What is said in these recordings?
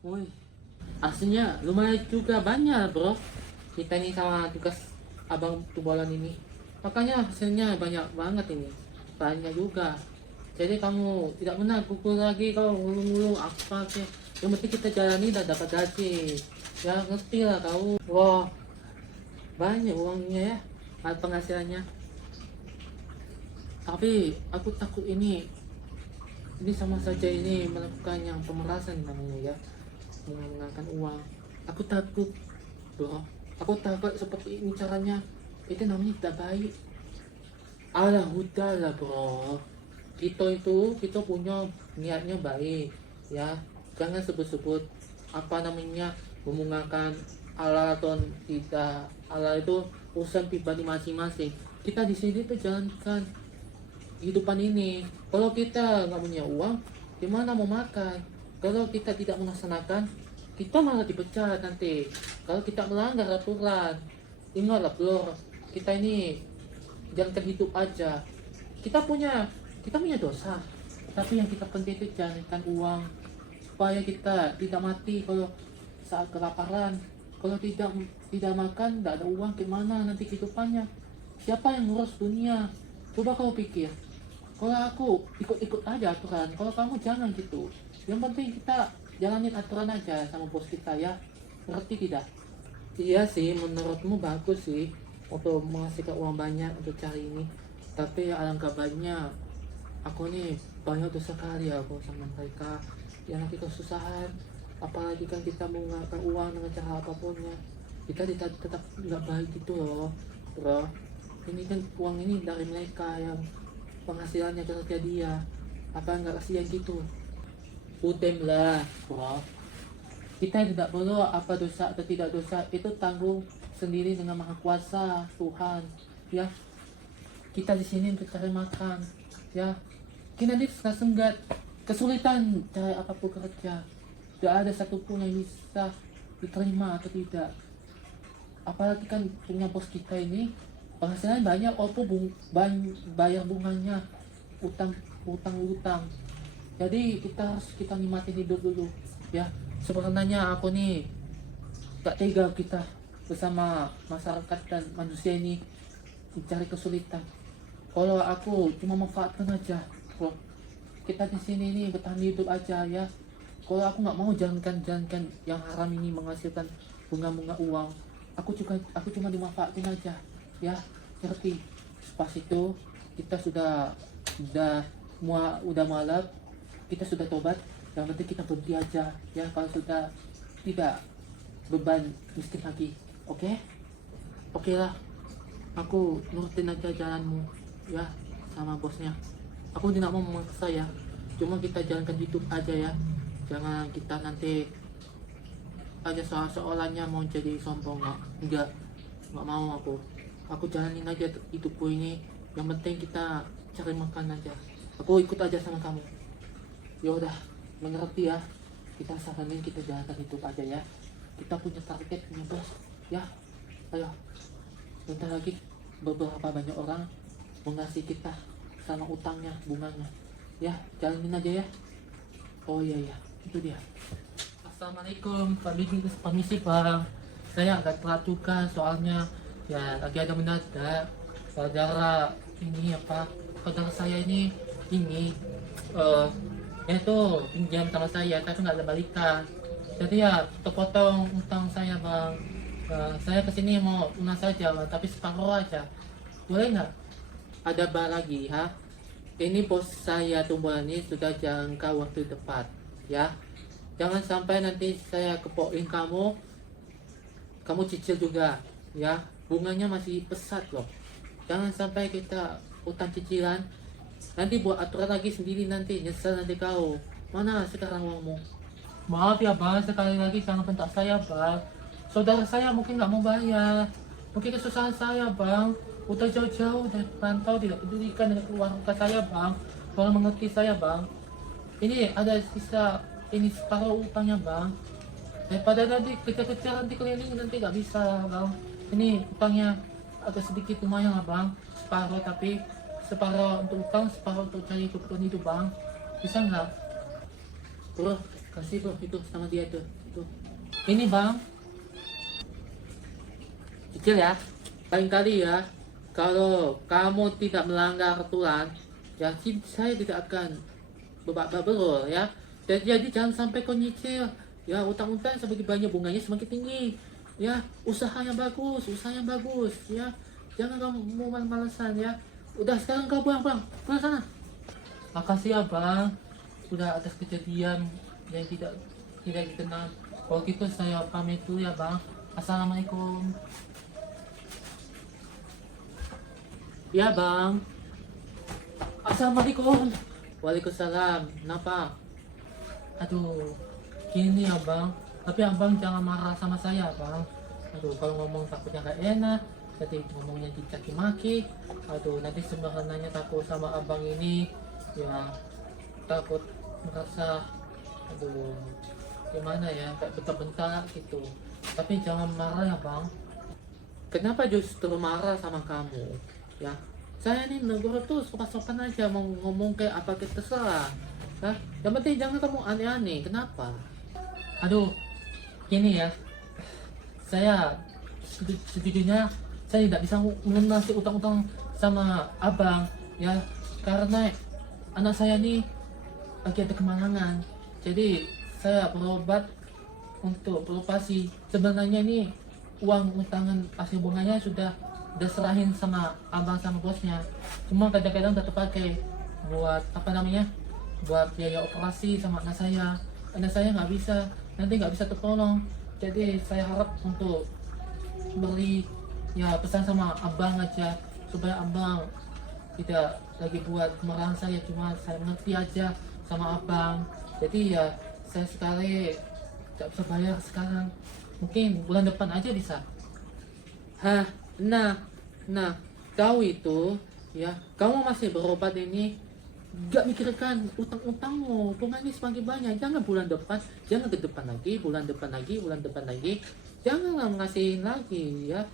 Woi, aslinya lumayan juga banyak bro. Kita ini sama tugas abang tubalan ini. Makanya hasilnya banyak banget ini. Banyak juga. Jadi kamu tidak benar pukul lagi kau ngulung-ngulung apa sih. Yang penting kita jalani dan dapat gaji. Ya ngerti lah kau. Wah, banyak uangnya ya. Penghasilannya. Tapi aku takut ini sama saja ini melakukan yang pemerasan namanya ya, menggunakan uang. Aku takut bro, aku takut seperti ini caranya, itu namanya tidak baik. Alah udahlah bro, kita punya niatnya baik ya, jangan sebut-sebut apa namanya membungakan Allah atau tidak. Allah itu urusan pribadi masing-masing. Kita di sini tuh jalankan kehidupan ini. Kalau kita nggak punya uang, gimana mau makan? Kalau kita tidak melaksanakan, kita malah dipecat nanti. Kalau kita melanggar aturan, ingatlah bro, kita ini jalankan hidup aja. Kita punya dosa, tapi yang kita penting itu jalankan uang supaya kita tidak mati kalau saat kelaparan. Kalau tidak makan, tidak ada uang, gimana nanti kehidupannya? Siapa yang ngurus dunia? Coba kau pikir. Kalau aku ikut-ikut aja aturan, kalau kamu jangan gitu. Yang penting kita jalanin aturan aja sama bos kita ya. Ngerti tidak? Iya sih, menurutmu bagus sih untuk menghasilkan uang banyak untuk cari ini. Tapi alangkah baiknya aku nih banyak dosa sekali aku sama mereka. Ya nanti kesusahan, apalagi kan kita menggunakan uang dengan cara apapun ya. Kita tetap nggak baik gitu loh, bro. Ini kan uang ini dari mereka yang penghasilannya kerja dia, apa nggak kasihan gitu. Utem lah bro, kita tidak perlu apa dosa atau tidak dosa itu tanggung sendiri dengan maha kuasa Tuhan ya. Kita di sini untuk cari makan ya, kita nanti senggat kesulitan cari apapun kerja, tidak ada satupun yang bisa diterima atau tidak. Apalagi kan punya bos kita ini penghasilan banyak, walaupun bayar bunganya utang. Jadi kita nikmatin hidup dulu ya. Sebenarnya aku nih gak tega kita bersama masyarakat dan manusia ini mencari kesulitan. Kalau aku cuma manfaatkan aja bro, kita di sini nih bertahan hidup aja ya. Kalau aku nggak mau jalankan yang haram ini menghasilkan bunga uang, aku cuma dimanfaatin aja ya. Ngerti? Pas itu kita udah malam, kita sudah tobat. Yang penting kita berhenti aja ya, kalau sudah tidak beban miskin lagi. Oke? Oke lah, aku nurutin aja jalanmu ya sama bosnya. Aku tidak mau memaksa ya, cuma kita jalankan hidup aja ya. Jangan kita nanti aja seolahnya mau jadi sombong. Enggak mau aku jalanin aja hidupku ini. Yang penting kita cari makan aja, aku ikut aja sama kamu. Ya udah, mengerti ya, kita saranin kita jalankan hidup aja ya. Kita punya target, punya bos ya. Ayo, bentar lagi beberapa banyak orang mengasih kita sama utangnya, bunganya ya. Jalanin aja ya. Oh iya, itu dia. Assalamualaikum, permisi bang, saya agak telat juga soalnya ya, lagi ada mendadak. Saudara ini apa, saudara saya ini ya tuh pinjam sama saya tapi nggak ada balikan. Jadi ya terpotong utang saya bang. Saya kesini mau lunas saja bang, tapi separuh aja, boleh nggak? Ada bar lagi ha? Ini bos saya tumbuhan ini sudah jangka waktu tepat ya. Jangan sampai nanti saya kepoin kamu cicil juga ya. Bunganya masih pesat loh. Jangan sampai kita utang cicilan, nanti buat aturan lagi sendiri, nanti nyesel nanti kau. Mana sekarang uangmu? Maaf ya bang, sekali lagi jangan bentak saya bang. Saudara saya mungkin nggak mau bayar, mungkin kesusahan saya bang. Udah jauh-jauh dari rantau, tidak pedulikan dengan keluarga saya bang. Tolong mengerti saya bang. Ini ada sisa, ini separuh utangnya bang. Daripada nanti kejar-kejar nanti keliling nanti nggak bisa bang. Ini utangnya agak sedikit lumayan lah bang, separuh, tapi separuh untuk utang, separuh untuk cari kebutuhan hidup bang. Bisa nggak? Bro, kasih bro, itu sama dia tuh. Itu. Ini bang, kecil ya. Lain kali ya, kalau kamu tidak melanggar aturan, ya saya tidak akan babak belur ya. Jadi jangan sampai kau nyicil. Ya utang-utang semakin banyak bunganya semakin tinggi. Ya usaha yang bagus, usaha yang bagus. Ya jangan kamu mau malas-malasan ya. Udah sekarang kau pulang pulang sana. Makasih ya bang, sudah atas kejadian yang tidak dikenal. Kalau gitu saya pamit dulu ya bang. Assalamualaikum. Ya bang. Assalamualaikum. Waalaikumsalam. Kenapa? Aduh, gini ya bang. Tapi abang jangan marah sama saya bang. Aduh, kalau ngomong takutnya gak enak. Nanti ngomongnya dicaci maki. Aduh, nanti sebenarnya takut sama abang ini. Ya, takut merasa. Aduh, gimana ya? Kayak bentak-bentak gitu. Tapi jangan marah ya bang. Kenapa justru marah sama kamu? Ya, saya ini negara tuh sopan-sopan aja mau ngomong kayak apa kita terserah. Hah? Yang penting jangan kamu aneh-aneh. Kenapa? Aduh, gini ya. Saya sejujurnya saya tidak bisa melunasi utang-utang sama abang ya karena anak saya nih lagi ada kemalangan. Jadi saya berobat untuk beroperasi. Sebenarnya nih uang utangan hasil bunganya sudah serahin sama abang sama bosnya. Cuma kadang-kadang tetap pakai buat apa namanya? Buat biaya operasi sama anak saya. Anak saya nggak bisa, nanti nggak bisa tertolong. Jadi saya harap untuk beli ya pesan sama abang aja supaya abang tidak lagi buat kemarahan saya, cuma saya mengerti aja sama abang. Jadi ya saya sekali tidak bisa bayar sekarang, mungkin bulan depan aja bisa. Hah, nah kau itu ya kamu masih berobat ini gak mikirkan utang-utangmu, bunganya semakin banyak. Jangan bulan depan, jangan ke depan lagi, bulan depan lagi, janganlah ngasihin lagi ya.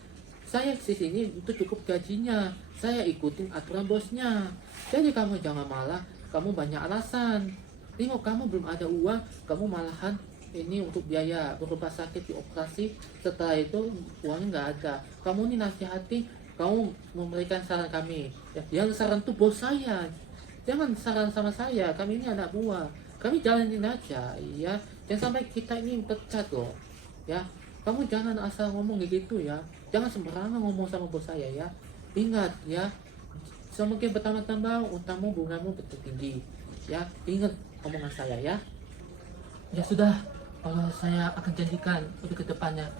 Saya di sini itu cukup gajinya, saya ikutin aturan bosnya. Jadi kamu jangan malah kamu banyak alasan. Tengok kamu belum ada uang, kamu malahan ini untuk biaya berobat sakit di operasi. Setelah itu uangnya nggak ada. Kamu ini nasihati, kamu memberikan saran kami. Ya, yang saran tuh bos saya. Jangan saran sama saya, kami ini anak buah. Kami jalanin aja, ya. Jangan sampai kita ini pecat loh. Ya, kamu jangan asal ngomong gitu ya. Jangan sembarangan ngomong sama bos saya ya. Ingat ya, semakin bertambah-tambah utangmu bungamu betul tinggi. Ya, ingat omongan saya ya. Ya sudah, kalau saya akan janjikan untuk kedepannya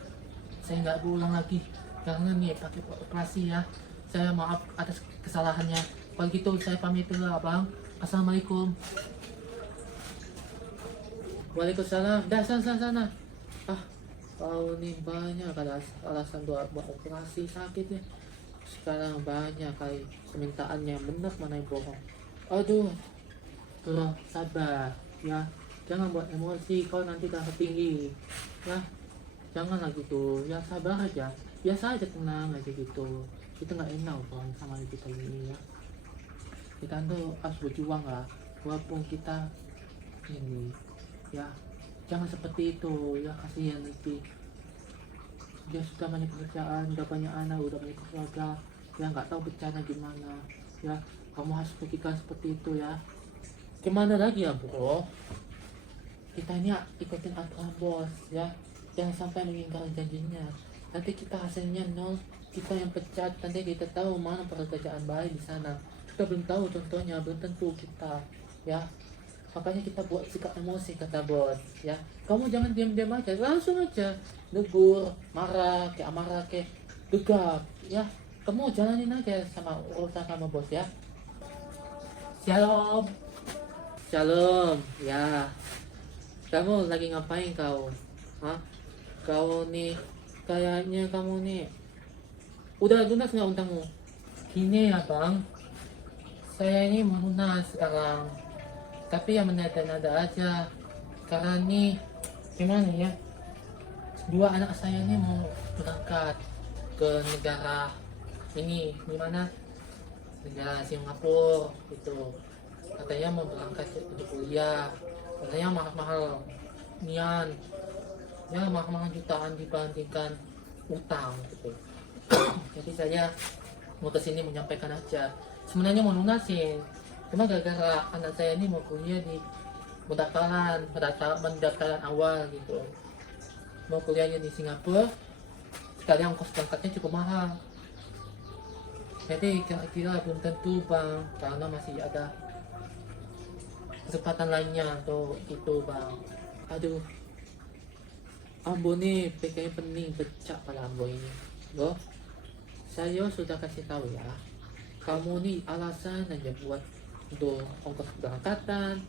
saya nggak berulang lagi karena nih pakai operasi ya. Saya maaf atas kesalahannya. Kalau gitu saya pamit dulu abang. Assalamualaikum. Waalaikumsalam. Dah sana. Ah, kau nih banyak alasan buat operasi sakit ya. Sekarang banyak kali permintaannya benar mana yang bohong. Aduh, bro, sabar ya. Jangan buat emosi, kau nanti darah tinggi ya. Janganlah gitu, ya sabar aja. Biasa aja, tenang aja gitu. Kita nggak enak bang sama kita ini ya. Kita tuh harus berjuang lah, walaupun kita ini ya. Jangan seperti itu ya, kasihan nanti. Dia sudah banyak pekerjaan, udah banyak anak, udah banyak keluarga, ya nggak tahu bencana gimana ya. Kamu harus pikirkan seperti itu ya. Gimana lagi ya bro, kita ini ikutin aturan bos ya. Jangan sampai mengingkari janjinya, nanti kita hasilnya nol, kita yang pecat. Nanti kita tahu mana pekerjaan baik di sana, kita belum tahu contohnya, belum tentu kita ya. Makanya kita buat sikap emosi kata bos ya. Kamu jangan diam-diam aja, langsung aja negur, marah kayak amarah kayak gegap ya. Kamu jalanin aja sama urusan sama bos ya. Shalom. Shalom ya. Kamu lagi ngapain kau? Hah? Kau nih kayaknya kamu nih udah lunas nggak utangmu? Gini ya bang, saya ini mau lunas sekarang, tapi yang menada-nada aja. Karena nih gimana ya, dua anak saya ini mau berangkat ke negara ini, gimana, negara Singapura gitu. Katanya mau berangkat untuk kuliah. Katanya mahal-mahal nian, ya mahal-mahal jutaan dibandingkan utang gitu. Jadi saya mau kesini menyampaikan aja, sebenarnya mau lunasin, cuma gara-gara anak saya ini mau kuliah di pendaftaran awal gitu, mau kuliahnya di Singapura, sekalian ongkos berangkatnya cukup mahal. Jadi kira-kira belum tentu bang, karena masih ada kesempatan lainnya untuk itu bang. Aduh, Ambo nih PKI pening becak pada Ambo ini. Loh, saya sudah kasih tahu ya, kamu nih alasan aja buat untuk ongkos keberangkatan,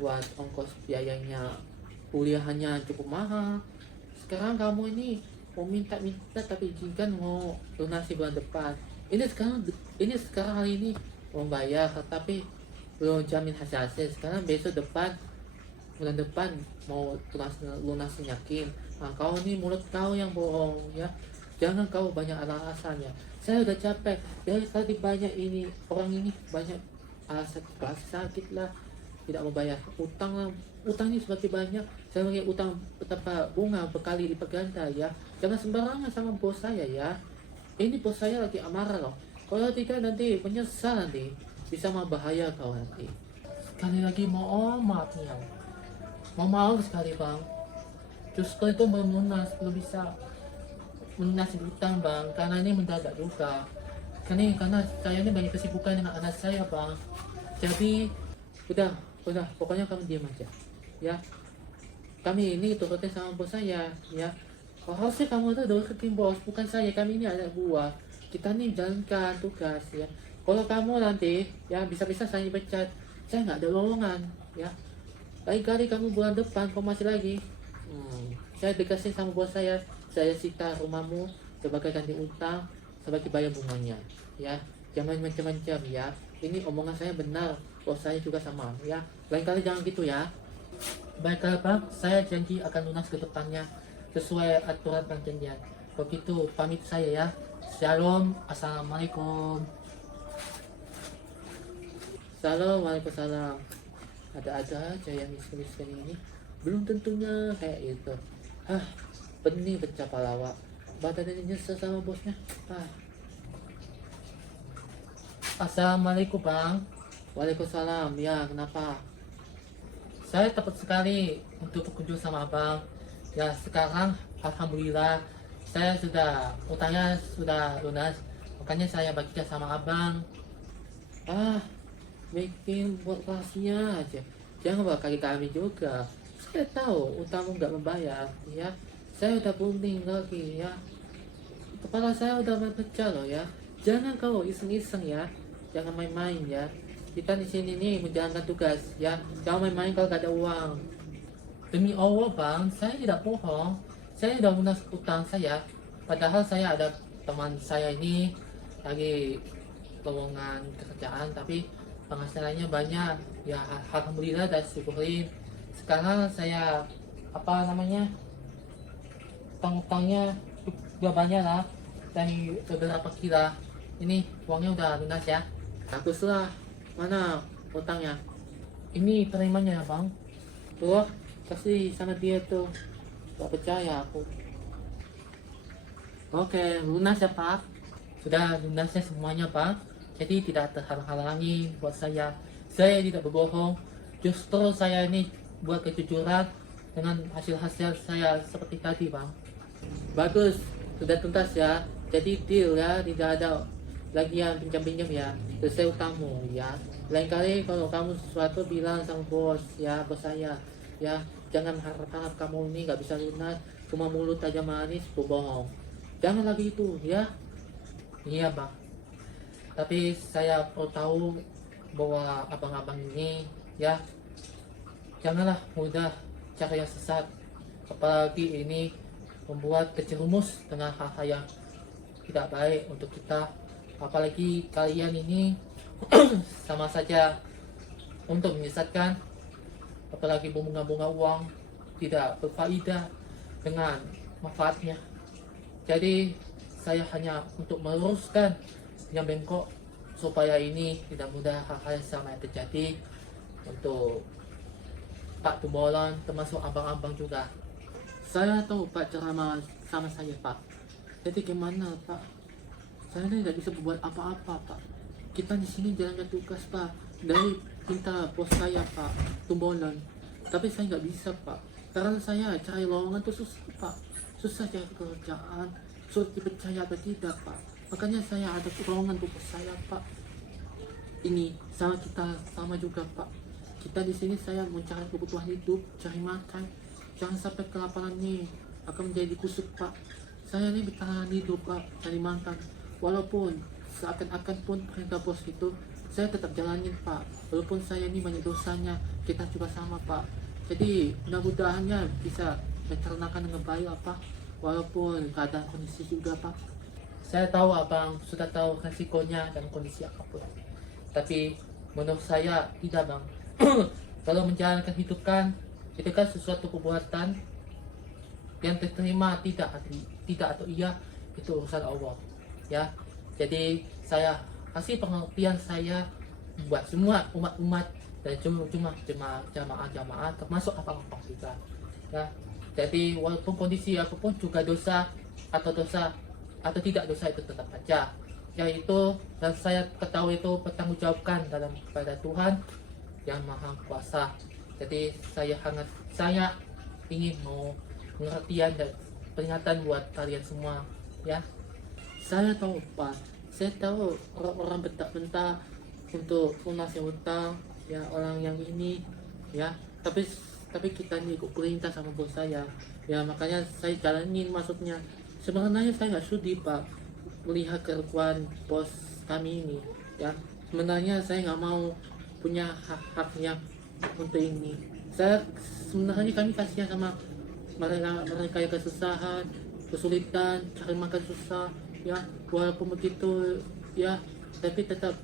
buat ongkos biayanya kuliahnya cukup mahal. Sekarang kamu ini mau minta-minta tapi izinkan mau lunasi bulan depan. Ini sekarang hari ini mau bayar tapi belum jamin hasil. Sekarang besok depan, bulan depan mau lunasin yakin. Nah, kau ini mulut kau yang bohong ya. Jangan kau banyak alasan ya. Saya udah capek dari tadi, banyak ini orang ini banyak alasan sakit lah, tidak mau bayar utang lah. Utang ini semakin banyak. Saya pakai utang betapa bunga berkali lipat ganda ya. Jangan sembarangan sama bos saya ya. Ini bos saya lagi amarah loh. Kalau tidak nanti menyesal, nanti bisa bahaya kau nanti. Sekali lagi mohon maaf nih, mau maaf sekali bang. Justru itu belum lunas, belum bisa melunasi utang bang, karena ini mendadak juga. Karena saya ini banyak kesibukan dengan anak saya bang. Jadi udah, pokoknya kamu diam aja ya. Kami ini turutin sama bos saya ya. Harusnya kamu tuh turutin bos, bukan saya. Kami ini anak buah, kita nih jalankan tugas ya. Kalau kamu nanti ya bisa-bisa saya pecat, saya nggak ada lowongan ya. Lain kali kamu bulan depan kamu masih lagi, saya dikasih sama bos saya sita rumahmu sebagai ganti utang, sebagai bayar bunganya ya. Jangan macam-macam ya. Ini omongan saya benar, bos saya juga sama ya. Lain kali jangan gitu ya. Baiklah bang, saya janji akan lunas ke depannya sesuai aturan perjanjian. Begitu pamit saya ya. Shalom, assalamualaikum. Salam, waalaikumsalam. Ada-ada aja yang miskin-miskin ini, belum tentunya kayak gitu. Pening pecah palawak. Badannya nyesel sama bosnya. Assalamualaikum bang. Waalaikumsalam. Ya, kenapa? Saya takut sekali untuk berkunjung sama abang. Ya sekarang alhamdulillah saya utangnya sudah lunas. Makanya saya bagikan sama abang. Bikin buat kelasnya aja. Jangan bakal kami juga. Saya tahu utangmu nggak membayar ya. Saya udah pusing lagi ya. Kepala saya udah pecah loh ya. Jangan kau iseng-iseng ya. Jangan main-main ya. Kita di sini nih menjalankan tugas ya. Jangan main-main kalau gak ada uang. Demi Allah bang, saya tidak bohong. Saya udah lunas utang saya. Padahal saya ada teman saya ini lagi lowongan kerjaan, tapi penghasilannya banyak. Ya alhamdulillah dan syukurin. Sekarang saya utang-utangnya udah banyak lah. Dari beberapa kira. Ini uangnya udah lunas ya. Baguslah. Mana utangnya? Ini terimanya ya bang. Tuh, kasih sama dia tuh. Gak percaya aku. Oke, lunas ya pak. Sudah lunasnya semuanya pak. Jadi tidak terhalang-halangi buat saya. Saya tidak berbohong. Justru saya ini buat kejujuran dengan hasil-hasil saya seperti tadi bang. Bagus, sudah tuntas ya. Jadi deal ya, tidak ada lagi yang pinjam-pinjam ya. Selesai utangmu ya. Lain kali kalau kamu sesuatu bilang sama bos ya, bos saya ya. Jangan harap-harap kamu ini nggak bisa lunas, cuma mulut aja manis, bohong. Jangan lagi itu ya. Iya bang. Tapi saya perlu tahu bahwa abang-abang ini ya, janganlah mudah cara yang sesat. Apalagi ini membuat terjerumus dengan hal-hal yang tidak baik untuk kita. Apalagi kalian ini sama saja untuk menyesatkan. Apalagi bunga-bunga uang tidak berfaedah dengan manfaatnya. Jadi saya hanya untuk meluruskan yang bengkok supaya ini tidak mudah hal-hal yang sama yang terjadi. Untuk Pak Tumbolon, termasuk abang-abang juga. Saya tahu Pak ceramah sama saya Pak. Jadi gimana Pak? Saya ini tidak bisa berbuat apa-apa Pak. Kita di sini jalankan tugas Pak. Dari minta bos saya Pak, Tumbolon. Tapi saya nggak bisa Pak. Karena saya cari lowongan tuh susah Pak. Susah cari kerjaan. Sulit dipercaya atau tidak Pak. Makanya saya ada lowongan untuk bos saya Pak. Ini sama kita sama juga Pak. Kita di sini saya mencari kebutuhan hidup, cari makan. Jangan sampai kelaparan nih akan menjadi kusut Pak. Saya ini bertahan hidup Pak, cari makan. Walaupun seakan-akan pun perintah bos itu, saya tetap jalanin Pak. Walaupun saya ini banyak dosanya, kita juga sama Pak. Jadi mudah-mudahannya bisa mencernakan dengan baik Pak. Walaupun keadaan kondisi juga Pak. Saya tahu abang sudah tahu resikonya dan kondisi apapun. Tapi menurut saya tidak bang. Kalau menjalankan hidup kan, itu kan sesuatu perbuatan yang diterima tidak atau iya, itu urusan Allah ya. Jadi saya kasih pengertian saya buat semua umat-umat dan cuma jamaah termasuk apa-apa juga ya. Jadi walaupun kondisi apapun juga dosa atau tidak dosa itu tetap aja yaitu dan saya ketahui itu bertanggungjawabkan dalam kepada Tuhan yang Maha Kuasa. Jadi saya ingin mau pengertian dan peringatan buat kalian semua ya. Saya tahu Pak. Saya tahu orang-orang bentak-bentak untuk lunasi hutang ya orang yang ini ya. Tapi kita ini ikut perintah sama bos saya ya, makanya saya jalanin maksudnya. Sebenarnya saya nggak sudi Pak melihat kelakuan bos kami ini ya. Sebenarnya saya nggak mau punya hak-haknya untuk ini. Saya sebenarnya kami kasihan sama mereka yang kesusahan, kesulitan, cari makan susah ya. Walaupun begitu ya, tapi tetap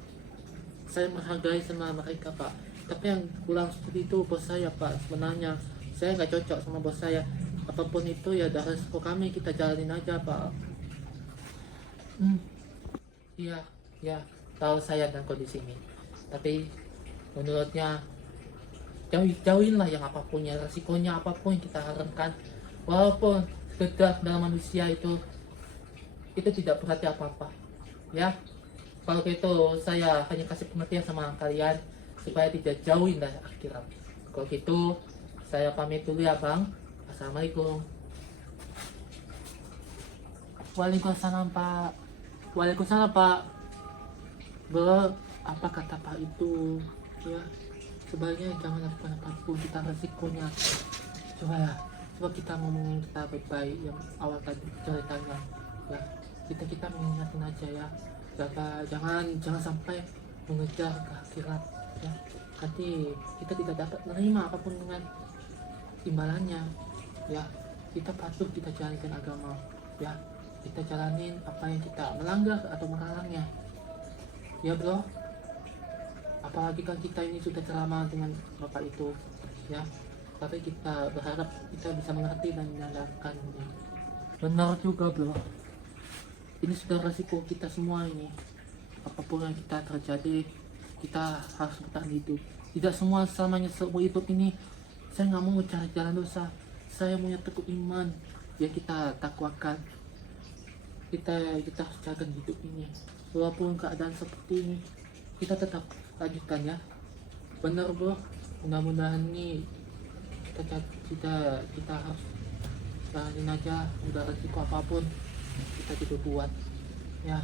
saya menghargai sama mereka Pak. Tapi yang kurang seperti itu bos saya Pak. Sebenarnya saya nggak cocok sama bos saya. Apapun itu ya dari resiko kami, kita jalanin aja Pak. Iya, ya, tahu saya dan kondisi ini. Tapi menurutnya jauhinlah yang apapun ya, resikonya apapun yang kita harapkan. Walaupun kedap dalam manusia itu tidak berarti apa-apa. Ya, kalau gitu saya hanya kasih pengertian sama kalian supaya tidak jauhin dari akhirat. Kalau gitu saya pamit dulu ya Bang. Assalamualaikum. Waalaikumsalam Pak. Waalaikumsalam Pak. Bro, apa kata Pak itu ya? Sebaiknya jangan lakukan apapun, kita resikonya. Coba kita ngomongin kita baik-baik yang awal tadi ceritanya ya. Kita mengingatkan aja ya. Jangan sampai mengejar ke akhirat ya. Nanti kita tidak dapat menerima apapun dengan imbalannya ya. Kita patuh, kita jalankan agama ya. Kita jalanin apa yang kita melanggar atau melarangnya ya bro. Apalagi kan kita ini sudah ceramah dengan bapak itu ya. Tapi kita berharap kita bisa mengerti dan menjalankannya. Benar juga bro, ini sudah resiko kita semua ini. Apapun yang kita terjadi, kita harus bertahan hidup. Tidak semua selamanya seumur hidup ini saya nggak mau cari jalan dosa. Saya punya teguh iman ya, kita takwakan. Kita harus jaga hidup ini. Walaupun keadaan seperti ini, kita tetap lanjutkan ya. Benar bro, mudah-mudahan nih kita harus jalanin aja, udah resiko apapun kita juga buat ya.